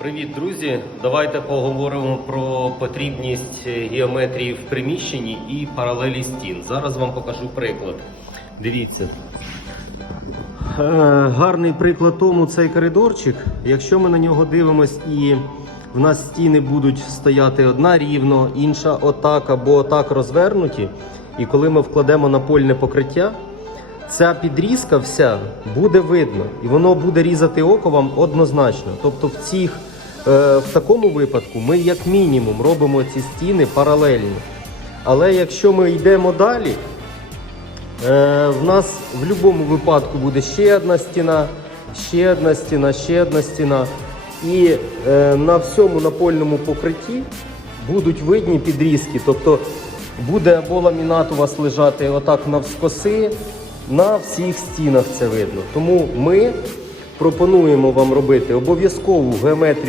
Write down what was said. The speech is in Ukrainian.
Привіт, друзі! Давайте поговоримо про потрібність геометрії в приміщенні і паралелі стін. Зараз вам покажу приклад. Дивіться. Е, Гарний приклад тому цей коридорчик. Якщо ми на нього дивимось і в нас стіни будуть стояти одна рівно, інша отак або отак розвернуті. І коли ми вкладемо напольне покриття, ця підрізка вся буде видно, і воно буде різати око вам однозначно. Тобто, в цих в такому випадку ми як мінімум робимо ці стіни паралельно. Але якщо ми йдемо далі, е, в нас в будь-якому випадку буде ще одна стіна, ще одна стіна, ще одна стіна. І е, на всьому напольному покритті будуть видні підрізки. Тобто буде або ламінат у вас лежати отак навскоси, на всіх стінах це видно. Тому ми пропонуємо вам робити обов'язкову геометрію.